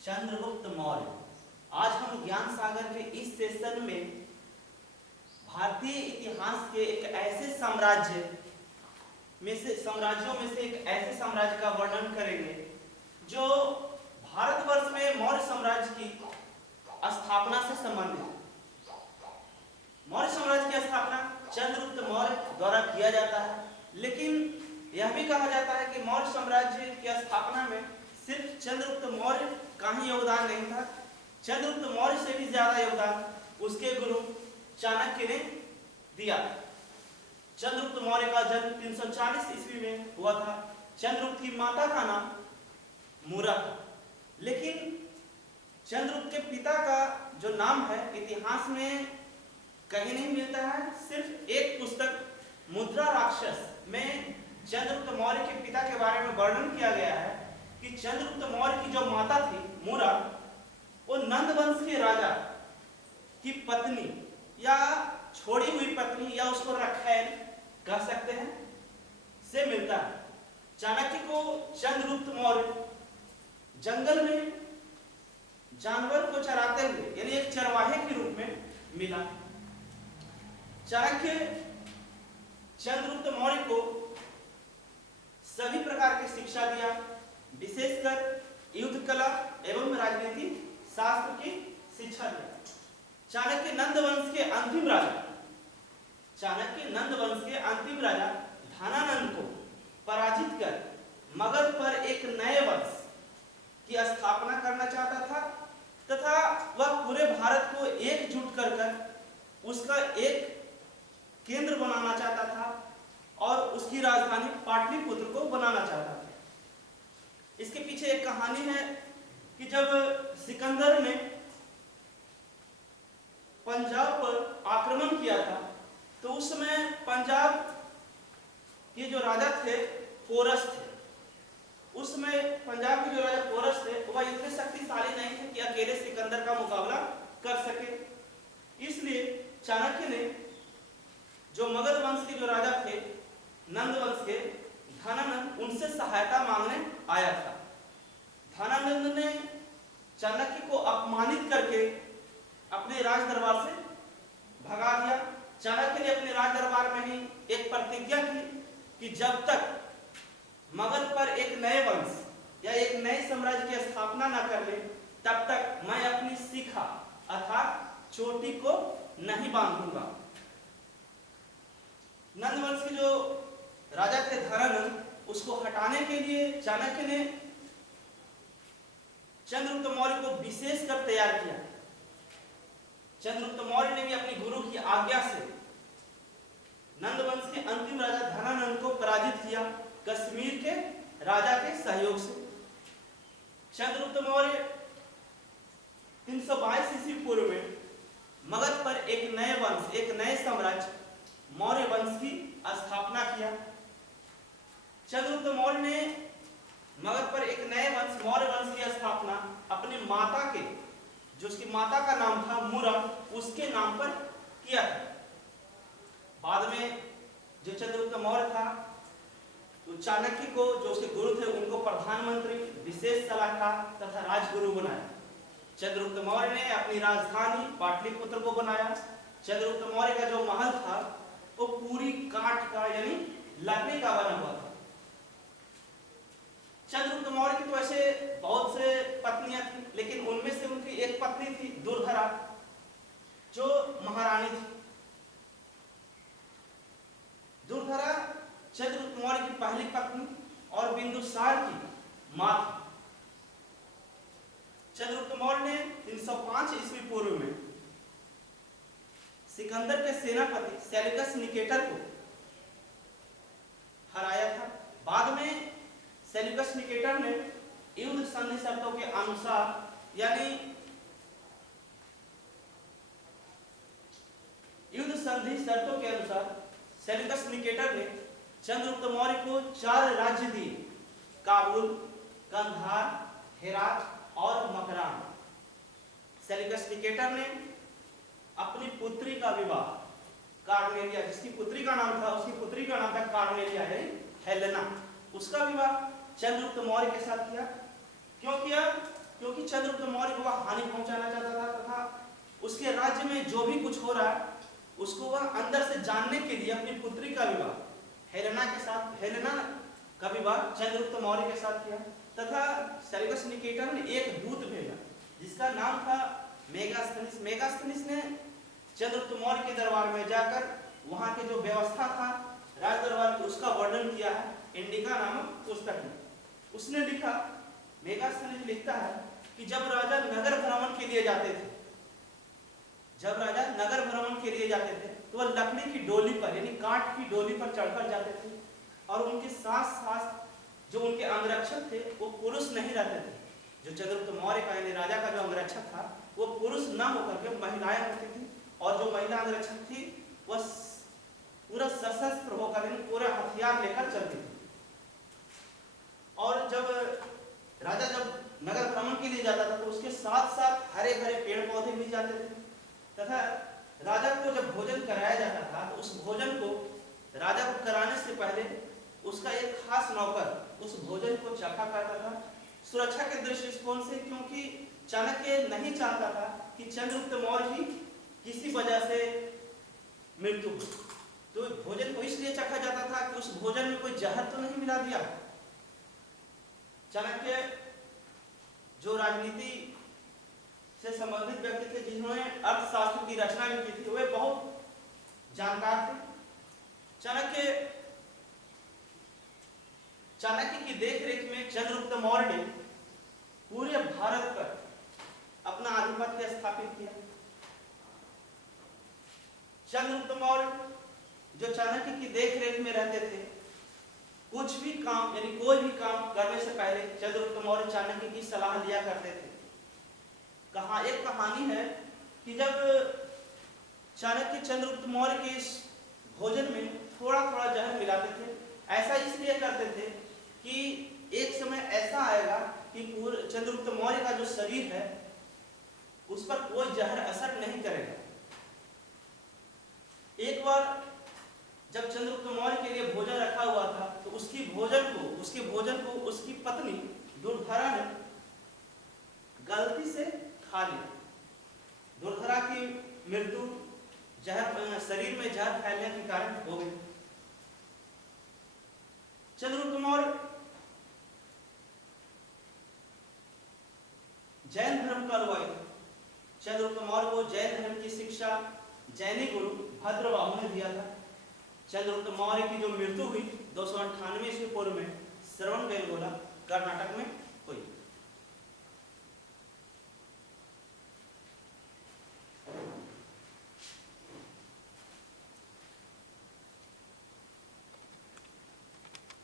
चंद्रगुप्त मौर्य। आज हम ज्ञान सागर के इस सेशन में भारतीय इतिहास के एक ऐसे साम्राज्यों में से एक ऐसे साम्राज्य का वर्णन करेंगे जो भारतवर्ष में मौर्य साम्राज्य की स्थापना से संबंधित है। मौर्य साम्राज्य की स्थापना चंद्रगुप्त मौर्य द्वारा किया जाता है, लेकिन यह भी कहा जाता है कि मौर्य साम्राज्य की स्थापना में सिर्फ चंद्रगुप्त मौर्य का ही योगदान नहीं था। चंद्रगुप्त मौर्य से भी ज्यादा योगदान उसके गुरु चाणक्य ने दिया। चंद्रगुप्त मौर्य का जन्म 340 ईस्वी में हुआ था। चंद्रगुप्त की माता का नाम मूरा था, लेकिन चंद्रगुप्त के पिता का जो नाम है इतिहास में कहीं नहीं मिलता है। सिर्फ एक पुस्तक मुद्रा राक्षस में चंद्रगुप्त मौर्य के पिता के बारे में वर्णन किया गया है कि चंद्रगुप्त मौर्य की जो माता थी मूरा, वो नंद वंश के राजा की पत्नी या छोड़ी हुई पत्नी या उसको रखैल कह सकते हैं से मिलता है। चाणक्य को चंद्रगुप्त मौर्य जंगल में जानवर को चराते हुए यानी एक चरवाहे के रूप में मिला। चाणक्य चंद्रगुप्त मौर्य को सभी प्रकार की शिक्षा दिया, विशेषकर युद्ध कला एवं राजनीति शास्त्र की शिक्षा दिया। चाणक्य नंद वंश के अंतिम राजा धनानंद को पराजित कर मगध पर एक नए वंश की स्थापना करना चाहता था तथा वह पूरे भारत को एकजुट कर उसका एक केंद्र बनाना चाहता था और उसकी राजधानी पाटलिपुत्र को बनाना चाहता था। इसके पीछे एक कहानी है कि जब सिकंदर ने पंजाब पर आक्रमण किया था तो उस समय पंजाब के जो राजा थे पोरस थे। उस समय पंजाब के जो राजा पोरस थे वह इतने शक्तिशाली नहीं थे कि अकेले सिकंदर का मुकाबला कर सके। इसलिए चाणक्य ने जो मगध वंश के जो राजा थे नंद वंश के धनानंद, उनसे सहायता मांगने आया था। धनानंद ने चाणक्य को अपमानित करके अपने राज दरबार से भगा दिया। चाणक्य ने अपने राज दरबार में ही एक प्रतिज्ञा की कि जब तक मगध पर एक नए वंश या एक नए साम्राज्य की स्थापना न कर ले तब तक मैं अपनी शिखा अर्थात चोटी को नहीं बांधूंगा। नंद वंश के जो राजा थे धनानंद, उसको हटाने के लिए चाणक्य ने चंद्रगुप्त मौर्य को विशेष कर तैयार किया। चंद्रगुप्त मौर्य ने भी अपनी गुरु की आज्ञा से नंद वंश के अंतिम राजा धनानंद को पराजित किया कश्मीर के राजा के सहयोग से। चंद्रगुप्त मौर्य 322 ईस्वी पूर्व में मगध पर एक नए वंश, एक नए साम्राज्य मौर्य वंश की स्थापना किया। चंद्रगुप्त मौर्य ने मगध पर एक नए वंश मौर्य वंश की स्थापना अपनी माता के, जो उसकी माता का नाम था मूरा, उसके नाम पर किया था। बाद में जो चंद्रगुप्त मौर्य था तो चाणक्य को, जो उसके गुरु थे, उनको प्रधानमंत्री, विशेष सलाहकार तथा राजगुरु बनाया। चंद्रगुप्त मौर्य ने अपनी राजधानी पाटलिपुत्र को बनाया। चंद्रगुप्त मौर्य का जो महल था वो पूरी काठ का यानी लकड़ी का बना हुआ था। चंद्रगुप्त मौर्य की तो ऐसे बहुत से पत्नियां थी, लेकिन उनमें से उनकी एक पत्नी थी दुर्धरा, जो महारानी थी। दुर्धरा चंद्रगुप्त मौर्य की पहली पत्नी और बिंदुसार की मां थी। चंद्रगुप्त मौर्य ने 305 ईस्वी पूर्व में सिकंदर के सेनापति सेल्यूकस निकेटर को हराया था। बाद में सेल्यूकस निकेटर ने युद्ध संधि शर्तों के अनुसार यानी युद्ध संधि शर्तों के अनुसार सेल्यूकस निकेटर ने चंद्रगुप्त मौर्य को 4 राज्य दिए: काबुल, कंधार, हेरात और मकरान। सेल्यूकस निकेटर ने अपनी पुत्री का विवाह कार्नेलिया, जिसकी पुत्री का नाम था कार्नेलिया यानी हेलेना, उसका विवाह चंद्रगुप्त मौर्य के साथ किया। क्यों किया? क्योंकि चंद्रगुप्त हानि पहुंचाना चाहता था तथा उसके राज्य में जो भी कुछ हो रहा है उसको वह अंदर से जानने के लिए अपनी पुत्री का विवाह हेलेना का विवाह चंद्रगुप्त मौर्य के साथ किया तथा सेल्यूकस निकेटर ने एक दूत भेजा जिसका नाम था मेगास्थनीस। मेगास्थनीस ने चंद्रगुप्त मौर्य के दरबार में जाकर वहां के जो व्यवस्था था राज दरबार की उसका वर्णन किया है इंडिका नामक पुस्तक में। उसने लिखा, मेगास्थनीस लिखता है कि जब राजा नगर भ्रमण के लिए जाते थे तो वह लकड़ी की डोली पर यानी काठ की डोली पर चढ़कर जाते थे और उनके साथ साथ जो उनके अंगरक्षक थे वो पुरुष नहीं रहते थे। जो चंद्रगुप्त मौर्य का यानी राजा का जो अंगरक्षक था वो पुरुष न होकर के महिलाएं होती थी और जो महिला अंगरक्षक थी वह पूरा सशस्त्र होकर यानी पूरा हथियार लेकर चलती थी। और जब राजा नगर भ्रमण के लिए जाता था तो उसके साथ साथ हरे भरे पेड़ पौधे भी जाते थे तथा राजा को जब भोजन कराया जाता था तो उस भोजन को राजा को कराने से पहले उसका एक खास नौकर उस भोजन को चखा करता था सुरक्षा के दृष्टिकोण से, क्योंकि चाणक्य नहीं चाहता था कि चंद्रगुप्त मौर्य की किसी वजह से मृत्यु हो। तो भोजन को इसलिए चखा जाता था कि उस भोजन में कोई जहर तो नहीं मिला दिया। चाणक्य जो राजनीति से संबंधित व्यक्ति थे जिन्होंने अर्थशास्त्र की रचना भी की थी वे बहुत जानकार थे। चाणक्य की देखरेख में चंद्रगुप्त मौर्य ने पूरे भारत पर अपना आधिपत्य स्थापित किया। चंद्रगुप्त मौर्य जो चाणक्य की देखरेख में रहते थे कुछ भी काम यानी कोई भी काम करने से पहले चंद्रगुप्त मौर्य चाणक्य की सलाह लिया करते थे। एक कहानी है कि जब चाणक्य चंद्रगुप्त मौर्य के इस भोजन में थोड़ा थोड़ा जहर मिलाते थे, ऐसा इसलिए करते थे कि एक समय ऐसा आएगा कि चंद्रगुप्त मौर्य का जो शरीर है उस पर कोई जहर असर नहीं करेगा। एक बार जब चंद्रगुप्त मौर्य के लिए भोजन रखा हुआ था तो उसके भोजन को उसकी पत्नी दुर्धरा ने गलती से खा लिया। दुर्धरा की मृत्यु शरीर में जहर फैलने के कारण हो गई। चंद्रगुप्त मौर्य जैन धर्म का अनुयायी था। चंद्रगुप्त मौर्य को जैन धर्म की शिक्षा जैनी गुरु भद्रबाहु ने दिया था। चंद्रगुप्त मौर्य की जो मृत्यु हुई 298 ईस्वी पूर्व में श्रवणबेलगोला कर्नाटक में